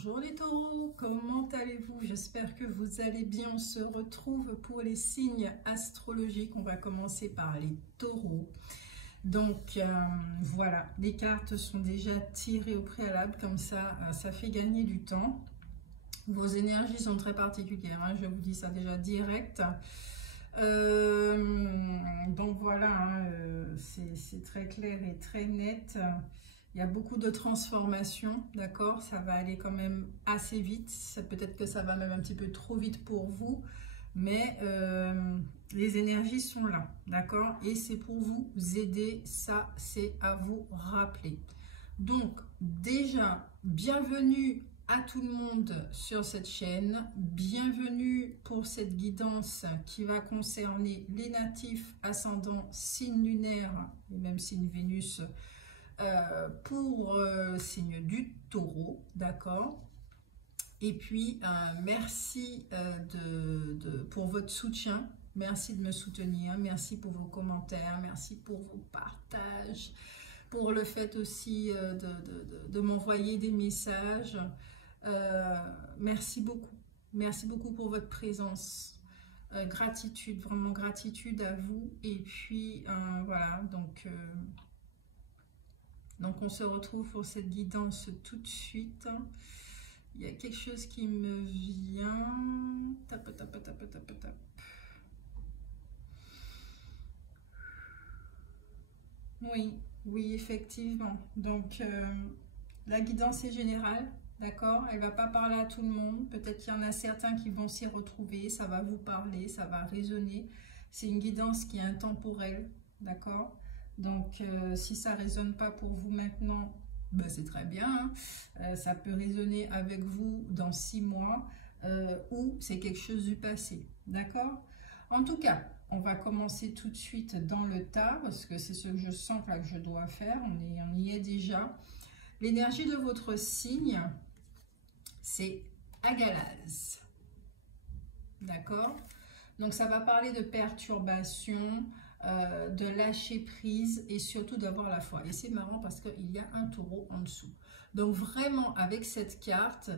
Bonjour les taureaux, comment allez-vous? J'espère que vous allez bien. On se retrouve pour les signes astrologiques. On va commencer par les taureaux. Donc voilà, les cartes sont déjà tirées au préalable, comme ça fait gagner du temps. Vos énergies sont très particulières, hein, je vous dis ça déjà direct. Donc voilà, c'est très clair et très net. Il y a beaucoup de transformations, d'accord? Ça va aller quand même assez vite. Peut-être que ça va même un petit peu trop vite pour vous, mais les énergies sont là, d'accord? Et c'est pour vous aider, ça c'est à vous rappeler. Donc déjà, bienvenue à tout le monde sur cette chaîne. Bienvenue pour cette guidance qui va concerner les natifs ascendants, signe lunaire et même signe Vénus pour signe du taureau, d'accord? Et puis merci pour votre soutien, merci de me soutenir, merci pour vos commentaires, merci pour vos partages, pour le fait aussi de m'envoyer des messages. Merci beaucoup pour votre présence. Gratitude, vraiment gratitude à vous. Et puis voilà, donc on se retrouve pour cette guidance tout de suite. Il y a quelque chose qui me vient. Tap, tap, tap, tap, tap. Oui, effectivement. Donc la guidance est générale, d'accord? Elle ne va pas parler à tout le monde. Peut-être qu'il y en a certains qui vont s'y retrouver. Ça va vous parler, ça va résonner. C'est une guidance qui est intemporelle, d'accord? Donc, si ça ne résonne pas pour vous maintenant, ben c'est très bien. Hein. Ça peut résonner avec vous dans 6 mois ou c'est quelque chose du passé. D'accord? En tout cas, on va commencer tout de suite dans le tas parce que c'est ce que je sens là que je dois faire. On y est déjà. L'énergie de votre signe, c'est Agalaz. D'accord? Donc, ça va parler de perturbation, de lâcher prise et surtout d'avoir la foi. Et c'est marrant parce qu'il y a un taureau en dessous. Donc vraiment avec cette carte,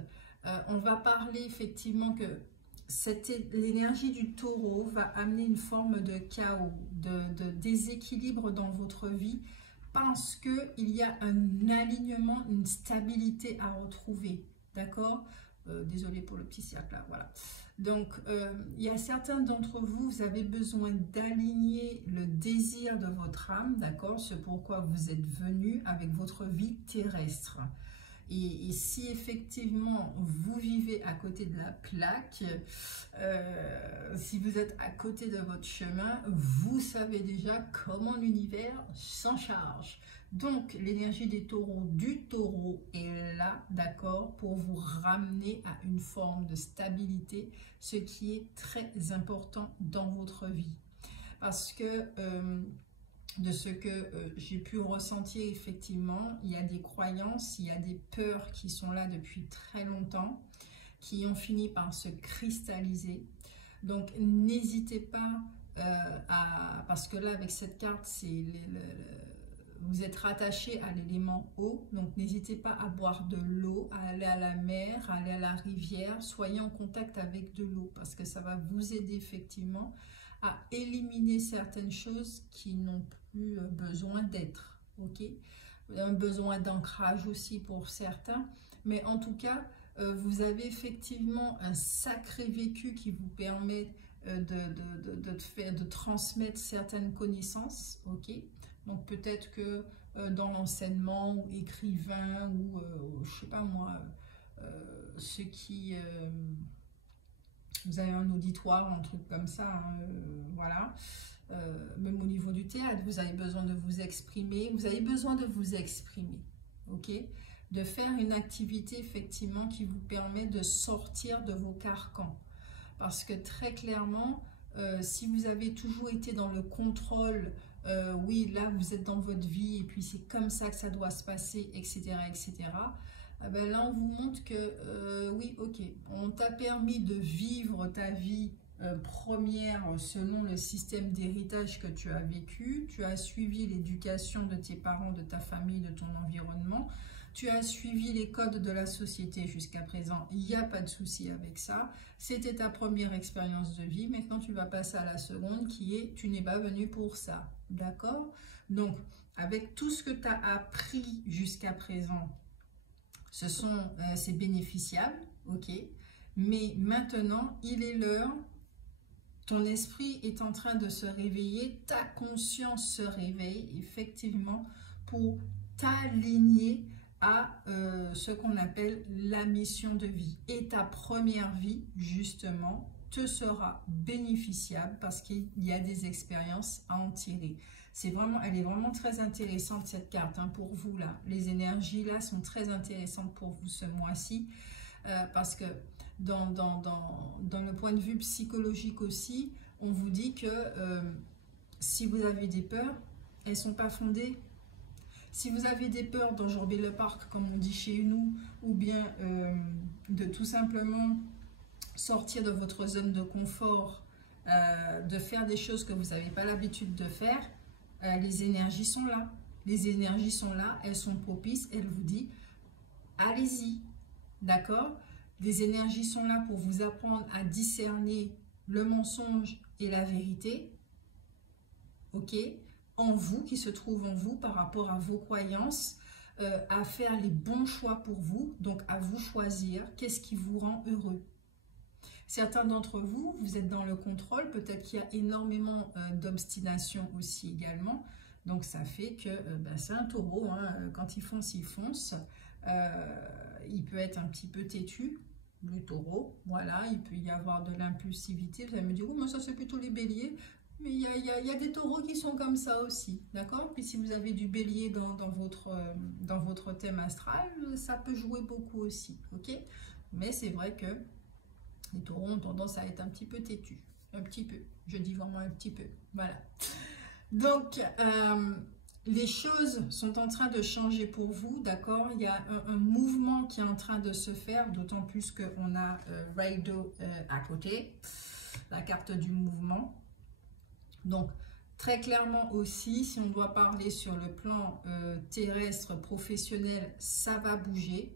on va parler effectivement que l'énergie du taureau va amener une forme de chaos, de déséquilibre dans votre vie parce qu'il y a un alignement, une stabilité à retrouver. D'accord? Désolée pour le petit cercle là, voilà. Donc, il y a certains d'entre vous, vous avez besoin d'aligner le désir de votre âme, d'accord? Ce pourquoi vous êtes venu avec votre vie terrestre. Et si effectivement vous vivez à côté de la plaque, si vous êtes à côté de votre chemin, vous savez déjà comment l'univers s'en charge. Donc l'énergie des taureaux, du taureau est là, d'accord, pour vous ramener à une forme de stabilité, ce qui est très important dans votre vie. Parce que de ce que j'ai pu ressentir, effectivement, il y a des croyances, il y a des peurs qui sont là depuis très longtemps, qui ont fini par se cristalliser. Donc n'hésitez pas parce que là avec cette carte, vous êtes rattaché à l'élément eau, donc n'hésitez pas à boire de l'eau, à aller à la mer, à aller à la rivière, soyez en contact avec de l'eau parce que ça va vous aider effectivement à éliminer certaines choses qui n'ont plus besoin d'être, ok? Un besoin d'ancrage aussi pour certains, mais en tout cas, vous avez effectivement un sacré vécu qui vous permet de transmettre certaines connaissances, ok? Donc peut-être que dans l'enseignement ou écrivain ou je sais pas moi, ceux qui vous avez un auditoire, un truc comme ça, hein, voilà. Même au niveau du théâtre, vous avez besoin de vous exprimer, ok? De faire une activité effectivement qui vous permet de sortir de vos carcans. Parce que très clairement, si vous avez toujours été dans le contrôle, oui, là vous êtes dans votre vie et puis c'est comme ça que ça doit se passer, etc., etc., ben là on vous montre que oui, ok, on t'a permis de vivre ta vie première selon le système d'héritage que tu as vécu, tu as suivi l'éducation de tes parents, de ta famille, de ton environnement, tu as suivi les codes de la société jusqu'à présent, il n'y a pas de souci avec ça. C'était ta première expérience de vie. Maintenant, tu vas passer à la seconde qui est, tu n'es pas venu pour ça. D'accord? Donc, avec tout ce que tu as appris jusqu'à présent, c'est bénéficiable, ok? Mais maintenant, il est l'heure. Ton esprit est en train de se réveiller, ta conscience se réveille effectivement pour t'aligner à ce qu'on appelle la mission de vie. Et ta première vie, justement, te sera bénéficiable parce qu'il y a des expériences à en tirer. Elle est vraiment très intéressante cette carte hein, pour vous là. Les énergies là sont très intéressantes pour vous ce mois-ci parce que dans le point de vue psychologique aussi, on vous dit que si vous avez des peurs, elles ne sont pas fondées. Si vous avez des peurs d'enjamber le parc, comme on dit chez nous, ou bien de tout simplement sortir de votre zone de confort, de faire des choses que vous n'avez pas l'habitude de faire, les énergies sont là. Les énergies sont là, elles sont propices, elles vous disent, allez-y, d'accord ? Les énergies sont là pour vous apprendre à discerner le mensonge et la vérité, ok, en vous, qui se trouve en vous par rapport à vos croyances, à faire les bons choix pour vous, donc à vous choisir qu'est-ce qui vous rend heureux. Certains d'entre vous, vous êtes dans le contrôle, peut-être qu'il y a énormément d'obstination aussi également, donc ça fait que c'est un taureau, hein, quand il fonce, il peut être un petit peu têtu. Le taureau, voilà, il peut y avoir de l'impulsivité. Vous allez me dire, oh, mais ça c'est plutôt les béliers. Mais il y a des taureaux qui sont comme ça aussi, d'accord? Puis si vous avez du bélier dans votre thème astral, ça peut jouer beaucoup aussi, ok? Mais c'est vrai que les taureaux ont tendance à être un petit peu têtus, un petit peu, je dis vraiment un petit peu, voilà. Donc, les choses sont en train de changer pour vous, d'accord? Il y a un mouvement qui est en train de se faire, d'autant plus qu'on a Raido à côté, la carte du mouvement. Donc, très clairement aussi, si on doit parler sur le plan terrestre, professionnel, ça va bouger,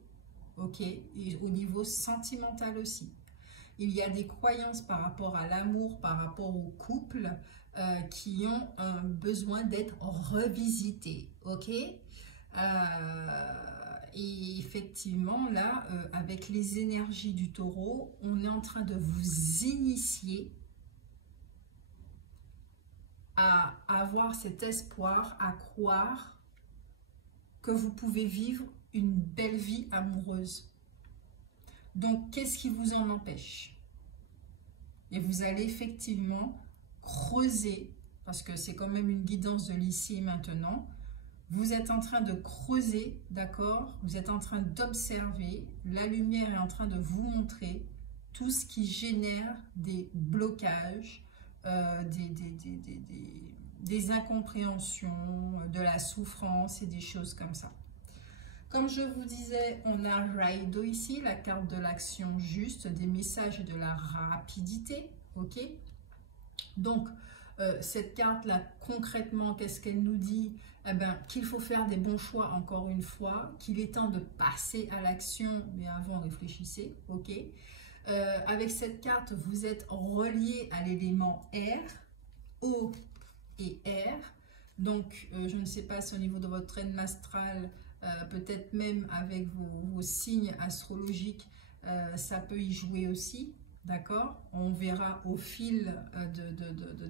ok? Et au niveau sentimental aussi. Il y a des croyances par rapport à l'amour, par rapport au couple, qui ont un besoin d'être revisitées, ok? Et effectivement, là, avec les énergies du taureau, on est en train de vous initier à avoir cet espoir, à croire que vous pouvez vivre une belle vie amoureuse. Donc, qu'est-ce qui vous en empêche? Et vous allez effectivement creuser, parce que c'est quand même une guidance de l'ici et maintenant. Vous êtes en train de creuser, d'accord? Vous êtes en train d'observer. La lumière est en train de vous montrer tout ce qui génère des blocages, des incompréhensions, de la souffrance et des choses comme ça. Comme je vous disais, on a Raido ici, la carte de l'action juste, des messages et de la rapidité, ok? Donc, cette carte-là, concrètement, qu'est-ce qu'elle nous dit? Eh bien, qu'il faut faire des bons choix, encore une fois, qu'il est temps de passer à l'action, mais avant, réfléchissez, ok? Avec cette carte, vous êtes relié à l'élément air, eau et air. Donc, je ne sais pas si au niveau de votre thème astral, peut-être même avec vos signes astrologiques, ça peut y jouer aussi, d'accord? On verra au fil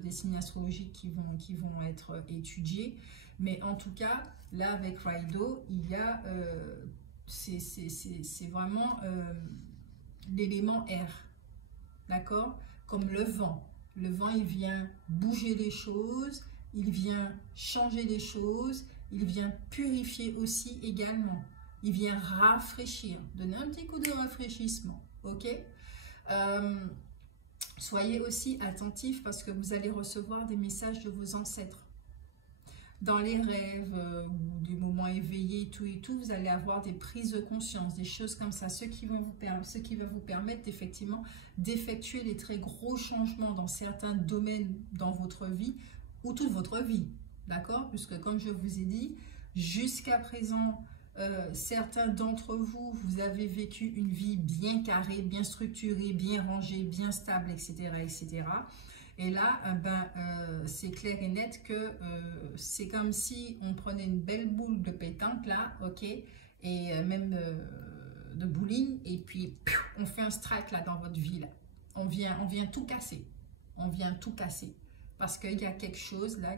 des signes astrologiques qui vont être étudiés. Mais en tout cas, là, avec Raido, il y a, c'est vraiment l'élément air, d'accord? Comme le vent. Le vent, il vient bouger les choses, il vient changer les choses, il vient purifier aussi également. Il vient rafraîchir, donner un petit coup de rafraîchissement, ok? Soyez aussi attentifs parce que vous allez recevoir des messages de vos ancêtres. Dans les rêves, ou des moments éveillés, tout et tout, vous allez avoir des prises de conscience, des choses comme ça, ce qui va vous permettre effectivement d'effectuer les très gros changements dans certains domaines dans votre vie ou toute votre vie, d'accord? Puisque comme je vous ai dit, jusqu'à présent, Certains d'entre vous, vous avez vécu une vie bien carrée, bien structurée, bien rangée, bien stable, etc. etc. Et là, c'est clair et net que c'est comme si on prenait une belle boule de pétanque, là, ok, et même de bowling, et puis on fait un strike là dans votre vie, là. On vient tout casser. On vient tout casser. Parce qu'il y a quelque chose là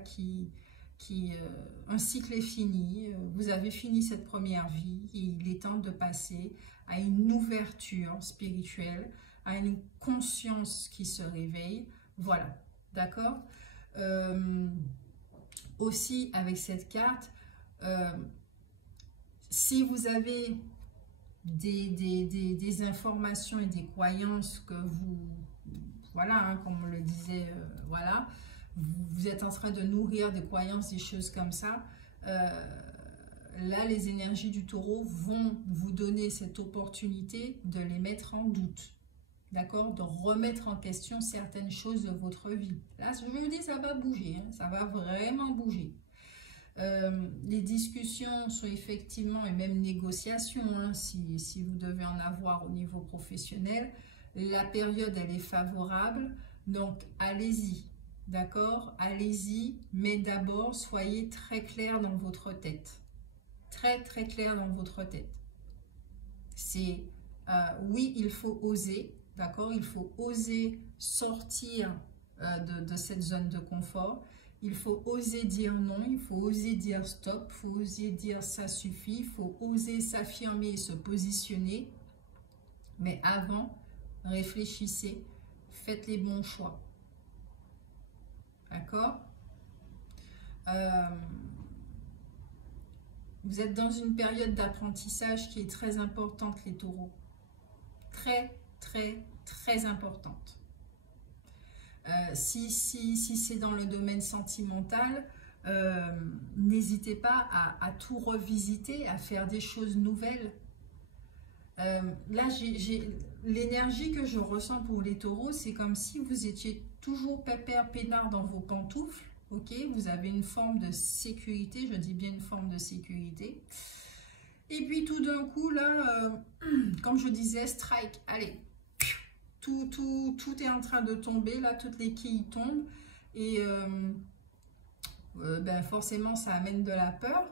un cycle est fini, vous avez fini cette première vie, et il est temps de passer à une ouverture spirituelle, à une conscience qui se réveille. Voilà, d'accord. Aussi, avec cette carte, si vous avez des informations et des croyances que vous, voilà, hein, comme on le disait, voilà, vous êtes en train de nourrir des croyances, des choses comme ça, là, les énergies du taureau vont vous donner cette opportunité de les mettre en doute. D'accord, de remettre en question certaines choses de votre vie. Là, je vous dis, ça va bouger, hein, ça va vraiment bouger. Les discussions sont effectivement, et même négociations, hein, si vous devez en avoir au niveau professionnel, la période, elle est favorable, donc allez-y, d'accord, allez-y, mais d'abord, soyez très clair dans votre tête. Très, très clair dans votre tête. C'est, oui, il faut oser. D'accord, il faut oser sortir de cette zone de confort. Il faut oser dire non, il faut oser dire stop, il faut oser dire ça suffit, il faut oser s'affirmer et se positionner. Mais avant, réfléchissez, faites les bons choix. D'accord, vous êtes dans une période d'apprentissage qui est très importante, les taureaux. Très, très, très importante. Si c'est dans le domaine sentimental, n'hésitez pas à tout revisiter, à faire des choses nouvelles. Là, l'énergie que je ressens pour les taureaux, c'est comme si vous étiez toujours pépère, peinard dans vos pantoufles. Ok, vous avez une forme de sécurité, je dis bien une forme de sécurité. Et puis tout d'un coup, là, comme je disais, strike, allez, tout est en train de tomber, là, toutes les quilles tombent. Et forcément, ça amène de la peur,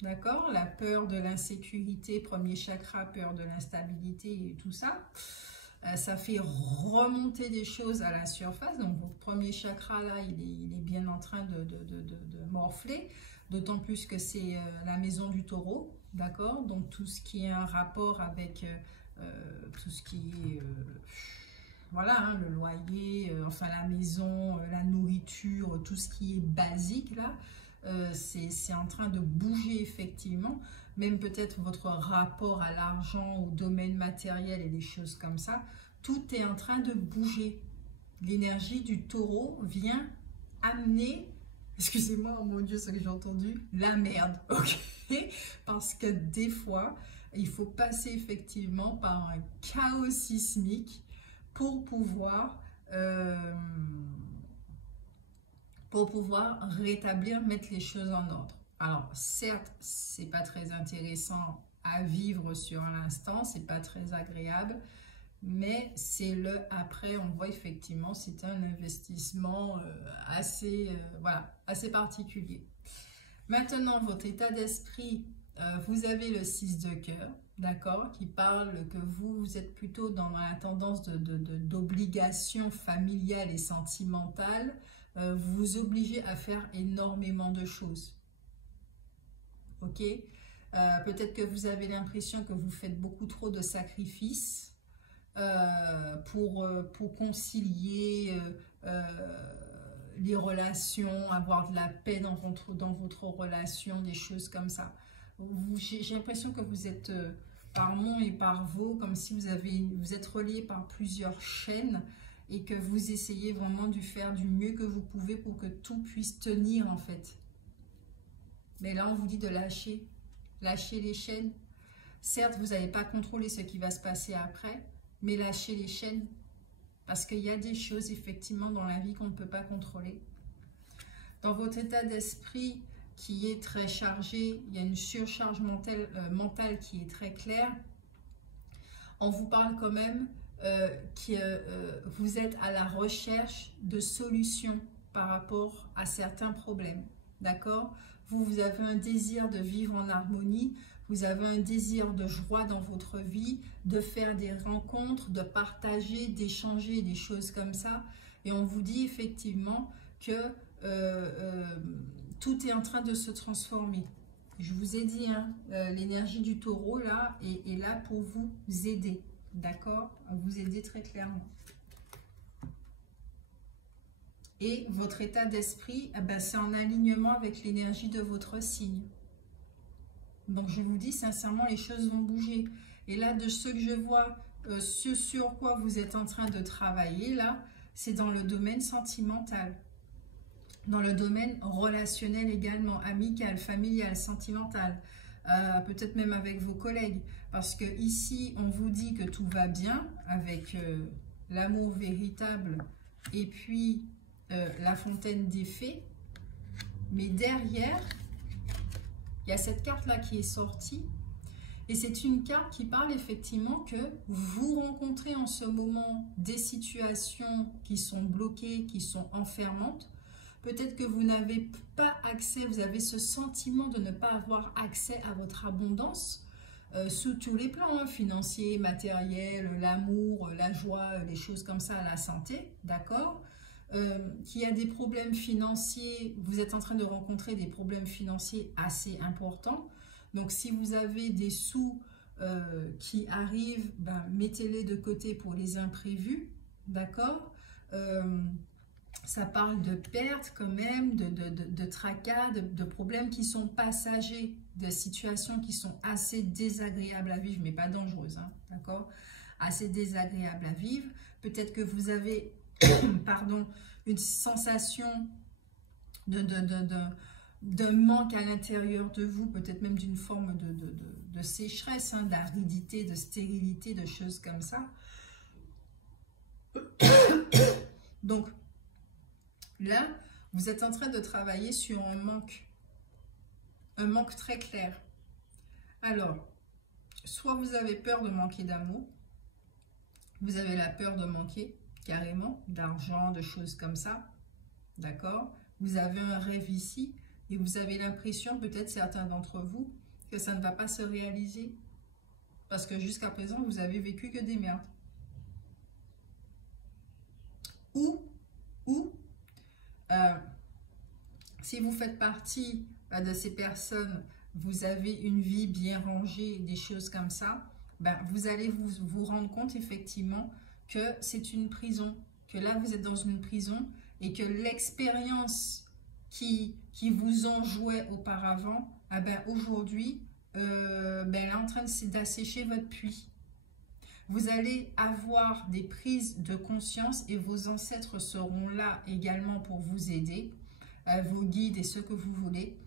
d'accord? La peur de l'insécurité, premier chakra, peur de l'instabilité et tout ça. Ça fait remonter des choses à la surface. Donc, votre premier chakra, là, il est bien en train de morfler. D'autant plus que c'est la maison du taureau, d'accord? Donc, tout ce qui est un rapport avec tout ce qui est... voilà, hein, le loyer, enfin la maison, la nourriture, tout ce qui est basique, là, c'est en train de bouger effectivement. Même peut-être votre rapport à l'argent, au domaine matériel et des choses comme ça, tout est en train de bouger. L'énergie du taureau vient amener, excusez-moi, oh mon Dieu, ce que j'ai entendu, la merde, ok? Parce que des fois, il faut passer effectivement par un chaos sismique pour pouvoir rétablir, mettre les choses en ordre. Alors, certes, c'est pas très intéressant à vivre sur l'instant, c'est pas très agréable, mais c'est le après, on voit effectivement, c'est un investissement assez particulier. Maintenant, votre état d'esprit, vous avez le 6 de cœur, d'accord, qui parle que vous êtes plutôt dans la tendance d'obligation familiale et sentimentale. Vous vous obligez à faire énormément de choses. Ok, peut-être que vous avez l'impression que vous faites beaucoup trop de sacrifices pour concilier les relations, avoir de la paix dans votre relation, des choses comme ça. J'ai l'impression que vous êtes par mon et par vos, comme si vous êtes reliés par plusieurs chaînes et que vous essayez vraiment de faire du mieux que vous pouvez pour que tout puisse tenir en fait. Mais là, on vous dit de lâcher les chaînes. Certes, vous n'avez pas contrôlé ce qui va se passer après, mais lâchez les chaînes. Parce qu'il y a des choses, effectivement, dans la vie qu'on ne peut pas contrôler. Dans votre état d'esprit, qui est très chargé, il y a une surcharge mentale qui est très claire. On vous parle quand même que vous êtes à la recherche de solutions par rapport à certains problèmes, d'accord? Vous avez un désir de vivre en harmonie, vous avez un désir de joie dans votre vie, de faire des rencontres, de partager, d'échanger, des choses comme ça. Et on vous dit effectivement que tout est en train de se transformer. Je vous ai dit, hein, l'énergie du taureau là est là pour vous aider, d'accord? Vous aider très clairement. Et votre état d'esprit, eh ben, c'est en alignement avec l'énergie de votre signe. Donc je vous dis sincèrement, les choses vont bouger. Et là, de ce que je vois, ce sur quoi vous êtes en train de travailler, là, c'est dans le domaine sentimental. Dans le domaine relationnel également, amical, familial, sentimental. Peut-être même avec vos collègues. Parce que ici, on vous dit que tout va bien avec l'amour véritable et puis la fontaine des fées. Mais derrière, il y a cette carte-là qui est sortie. Et c'est une carte qui parle effectivement que vous rencontrez en ce moment des situations qui sont bloquées, qui sont enfermantes. Peut-être que vous n'avez pas accès, vous avez ce sentiment de ne pas avoir accès à votre abondance sous tous les plans, hein, financier, matériel, l'amour, la joie, les choses comme ça, la santé, d'accord? Qu'il y a des problèmes financiers, vous êtes en train de rencontrer des problèmes financiers assez importants. Donc, si vous avez des sous qui arrivent, ben, mettez-les de côté pour les imprévus, d'accord? Ça parle de pertes quand même, de tracas, de problèmes qui sont passagers, de situations qui sont assez désagréables à vivre, mais pas dangereuses, hein, d'accord? Assez désagréables à vivre. Peut-être que vous avez, pardon, une sensation de manque à l'intérieur de vous, peut-être même d'une forme de sécheresse, hein, d'aridité, de stérilité, de choses comme ça. Donc, là, vous êtes en train de travailler sur un manque très clair. Alors, soit vous avez peur de manquer d'amour, vous avez la peur de manquer carrément d'argent, de choses comme ça, d'accord? Vous avez un rêve ici et vous avez l'impression, peut-être certains d'entre vous, que ça ne va pas se réaliser parce que jusqu'à présent, vous avez vécu que des merdes. Ou si vous faites partie de ces personnes, vous avez une vie bien rangée, des choses comme ça, ben, vous allez vous rendre compte effectivement que c'est une prison, que là vous êtes dans une prison et que l'expérience qui vous enjouait auparavant, ah ben, aujourd'hui, ben, elle est en train d'assécher votre puits. Vous allez avoir des prises de conscience et vos ancêtres seront là également pour vous aider, vos guides et ce que vous voulez.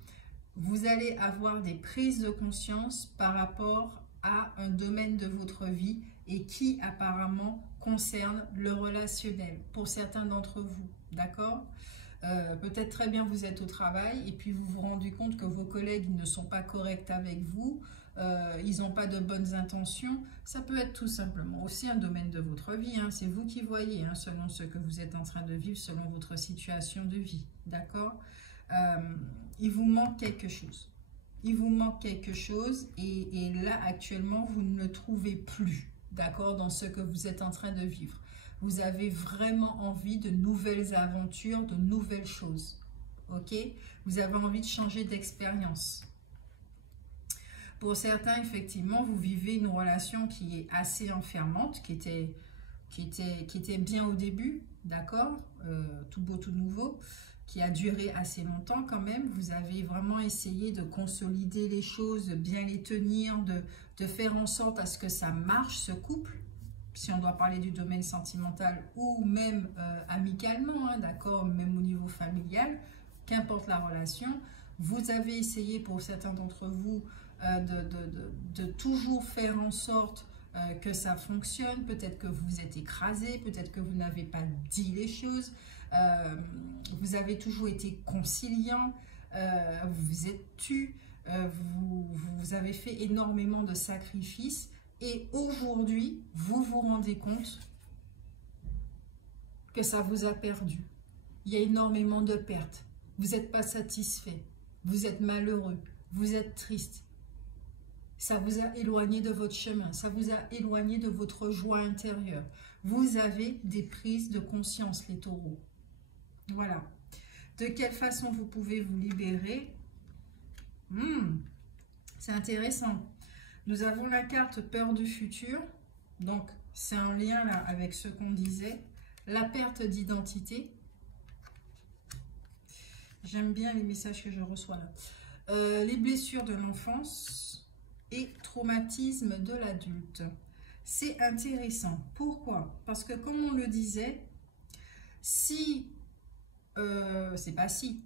Vous allez avoir des prises de conscience par rapport à un domaine de votre vie et qui apparemment concerne le relationnel pour certains d'entre vous, d'accord? Peut-être très bien vous êtes au travail et puis vous vous rendez compte que vos collègues ne sont pas corrects avec vous, ils n'ont pas de bonnes intentions. Ça peut être tout simplement aussi un domaine de votre vie, hein. C'est vous qui voyez, hein, selon ce que vous êtes en train de vivre, selon votre situation de vie, d'accord? Il vous manque quelque chose. Il vous manque quelque chose et là actuellement vous ne le trouvez plus, d'accord, dans ce que vous êtes en train de vivre. Vous avez vraiment envie de nouvelles aventures, de nouvelles choses, ok? Vous avez envie de changer d'expérience. Pour certains, effectivement, vous vivez une relation qui est assez enfermante, qui était bien au début, d'accord, tout beau, tout nouveau, qui a duré assez longtemps quand même. Vous avez vraiment essayé de consolider les choses, de bien les tenir, de faire en sorte à ce que ça marche, ce couple, si on doit parler du domaine sentimental ou même amicalement, hein, d'accord, même au niveau familial, qu'importe la relation. Vous avez essayé pour certains d'entre vous de toujours faire en sorte que ça fonctionne. Peut-être que vous êtes écrasé, peut-être que vous n'avez pas dit les choses. Vous avez toujours été conciliant. vous vous êtes tu, vous avez fait énormément de sacrifices et aujourd'hui, vous vous rendez compte que ça vous a perdu. Il y a énormément de pertes. Vous n'êtes pas satisfait, vous êtes malheureux, vous êtes triste. Ça vous a éloigné de votre chemin, ça vous a éloigné de votre joie intérieure. Vous avez des prises de conscience, les taureaux. Voilà. De quelle façon vous pouvez vous libérer? C'est intéressant. Nous avons la carte peur du futur. Donc, c'est en lien là avec ce qu'on disait. La perte d'identité. J'aime bien les messages que je reçois là. Les blessures de l'enfance et traumatisme de l'adulte. C'est intéressant. Pourquoi? Parce que comme on le disait, si, c'est pas si,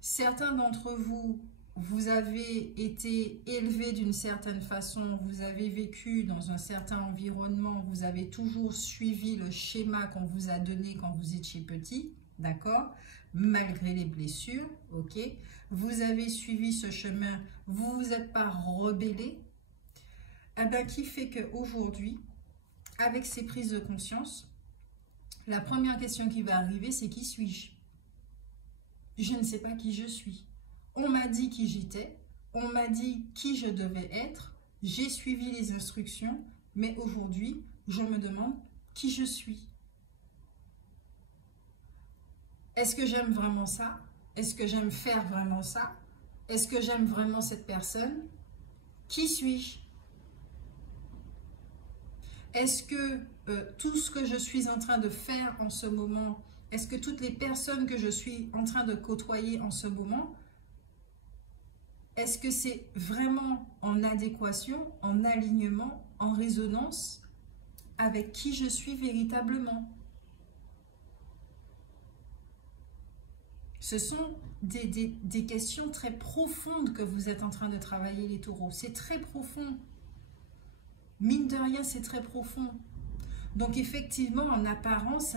certains d'entre vous, vous avez été élevés d'une certaine façon, vous avez vécu dans un certain environnement, vous avez toujours suivi le schéma qu'on vous a donné quand vous étiez petit, d'accord? Malgré les blessures, ok? Vous avez suivi ce chemin, vous ne vous êtes pas rebellé, eh bien, qui fait qu'aujourd'hui, avec ces prises de conscience, la première question qui va arriver, c'est qui suis-je? Je ne sais pas qui je suis. On m'a dit qui j'étais, on m'a dit qui je devais être, j'ai suivi les instructions, mais aujourd'hui, je me demande qui je suis. Est-ce que j'aime vraiment ça? Est-ce que j'aime faire vraiment ça? Est-ce que j'aime vraiment cette personne? Qui suis-je? Est-ce que tout ce que je suis en train de faire en ce moment, est-ce que toutes les personnes que je suis en train de côtoyer en ce moment, est-ce que c'est vraiment en adéquation, en alignement, en résonance avec qui je suis véritablement? Ce sont des questions très profondes que vous êtes en train de travailler, les taureaux. C'est très profond. Mine de rien, c'est très profond. Donc effectivement, en apparence,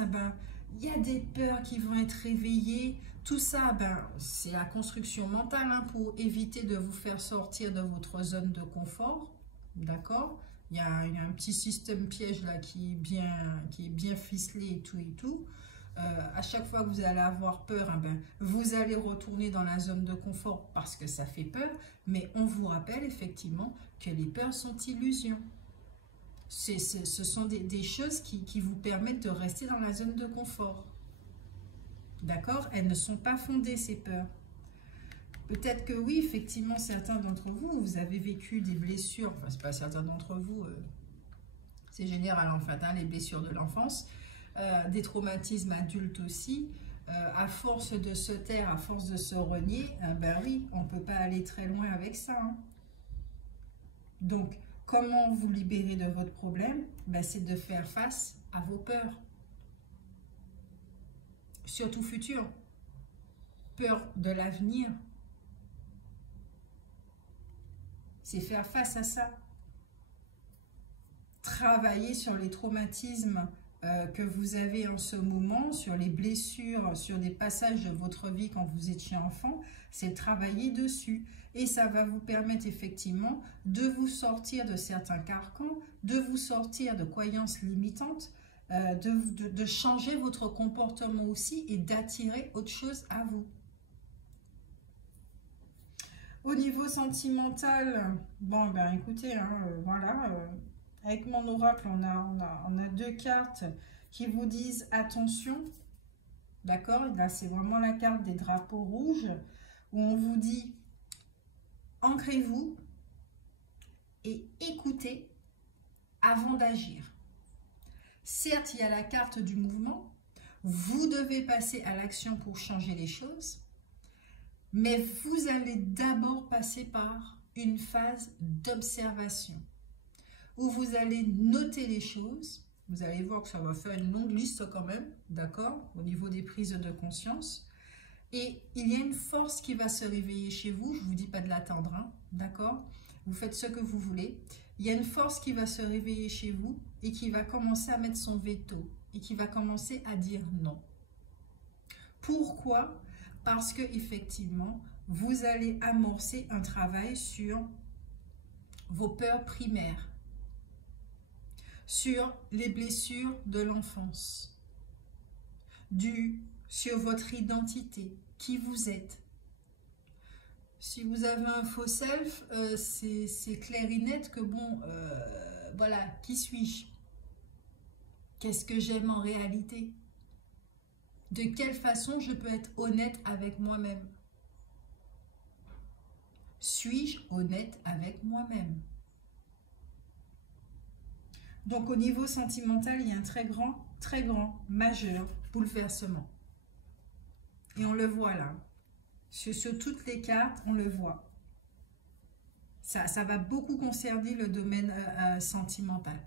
il y a des peurs qui vont être réveillées. Tout ça, c'est la construction mentale pour éviter de vous faire sortir de votre zone de confort. D'accord? Il y a un petit système piège là qui est bien ficelé et tout et tout. À chaque fois que vous allez avoir peur, vous allez retourner dans la zone de confort parce que ça fait peur. Mais on vous rappelle effectivement que les peurs sont illusions. Ce sont des choses qui vous permettent de rester dans la zone de confort. D'accord? Elles ne sont pas fondées, ces peurs. Peut-être que oui, effectivement, certains d'entre vous, vous avez vécu des blessures. Enfin, c'est pas certains d'entre vous, c'est général en fait, les blessures de l'enfance. Des traumatismes adultes aussi. À force de se taire, à force de se renier, oui, on ne peut pas aller très loin avec ça. Donc, comment vous libérer de votre problème? C'est de faire face à vos peurs. Surtout futures. Peur de l'avenir. C'est faire face à ça. Travailler sur les traumatismes que vous avez en ce moment, sur les blessures, sur des passages de votre vie quand vous étiez enfant, c'est travailler dessus. Et ça va vous permettre effectivement de vous sortir de certains carcans, de vous sortir de croyances limitantes, de changer votre comportement aussi et d'attirer autre chose à vous. Au niveau sentimental, écoutez, voilà, avec mon oracle, on a deux cartes qui vous disent attention, d'accord? Là, c'est vraiment la carte des drapeaux rouges, où on vous dit ancrez-vous et écoutez avant d'agir. Certes, il y a la carte du mouvement, vous devez passer à l'action pour changer les choses, mais vous allez d'abord passer par une phase d'observation, où vous allez noter les choses. Vous allez voir que ça va faire une longue liste quand même, d'accord, au niveau des prises de conscience. Et il y a une force qui va se réveiller chez vous. Je ne vous dis pas de l'attendre, d'accord? Vous faites ce que vous voulez. Il y a une force qui va se réveiller chez vous et qui va commencer à mettre son veto et qui va commencer à dire non. Pourquoi? Parce que effectivement, vous allez amorcer un travail sur vos peurs primaires, sur les blessures de l'enfance, sur votre identité, qui vous êtes. Si vous avez un faux self, c'est clair et net que bon, voilà, qui suis-je? Qu'est-ce que j'aime en réalité? De quelle façon je peux être honnête avec moi-même? Suis-je honnête avec moi-même? Donc au niveau sentimental, il y a un très grand, majeur bouleversement. Et on le voit là. Sur toutes les cartes, on le voit. Ça va beaucoup concerner le domaine sentimental.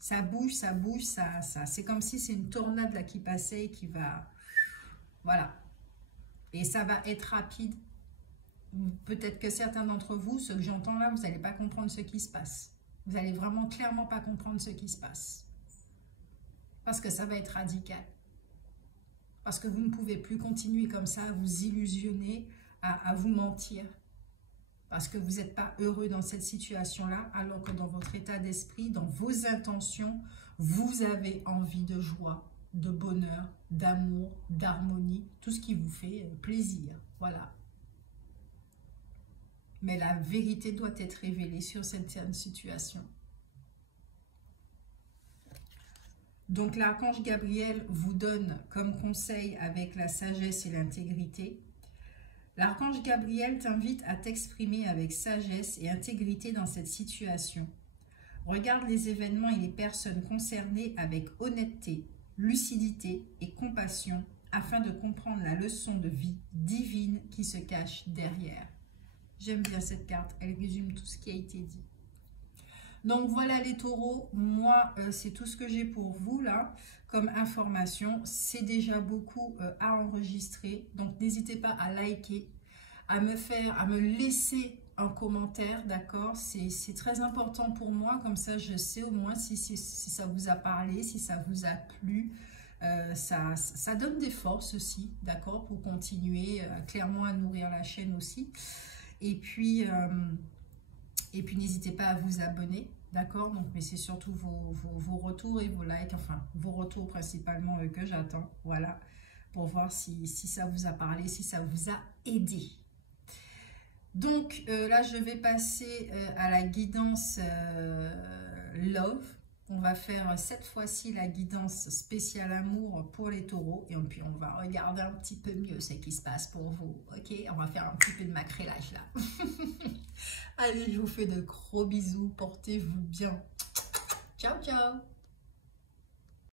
Ça bouge, ça. C'est comme si c'est une tornade là qui passait et qui va... Voilà. Et ça va être rapide. Peut-être que certains d'entre vous, ceux que j'entends là, vous n'allez pas comprendre ce qui se passe. Vous n'allez vraiment clairement pas comprendre ce qui se passe. Parce que ça va être radical. Parce que vous ne pouvez plus continuer comme ça à vous illusionner, à vous mentir. Parce que vous n'êtes pas heureux dans cette situation-là, alors que dans votre état d'esprit, dans vos intentions, vous avez envie de joie, de bonheur, d'amour, d'harmonie, tout ce qui vous fait plaisir. Voilà. Mais la vérité doit être révélée sur certaines situations. Donc l'archange Gabriel vous donne comme conseil avec la sagesse et l'intégrité. L'archange Gabriel t'invite à t'exprimer avec sagesse et intégrité dans cette situation. Regarde les événements et les personnes concernées avec honnêteté, lucidité et compassion afin de comprendre la leçon de vie divine qui se cache derrière. J'aime bien cette carte, elle résume tout ce qui a été dit. Donc voilà les taureaux, moi c'est tout ce que j'ai pour vous là comme information. C'est déjà beaucoup à enregistrer, donc n'hésitez pas à liker, à me laisser un commentaire, d'accord? C'est très important pour moi, comme ça je sais au moins si ça vous a parlé, si ça vous a plu. Ça donne des forces aussi, d'accord? Pour continuer clairement à nourrir la chaîne aussi. Et puis n'hésitez pas à vous abonner, d'accord? Donc, mais c'est surtout vos retours et vos likes, enfin, vos retours principalement que j'attends, voilà, pour voir si ça vous a parlé, si ça vous a aidé. Donc, là, je vais passer à la guidance Love. On va faire cette fois-ci la guidance spéciale amour pour les taureaux. Et puis, on va regarder un petit peu mieux ce qui se passe pour vous. Ok, on va faire un petit peu de macrélage là. Allez, je vous fais de gros bisous. Portez-vous bien. Ciao, ciao.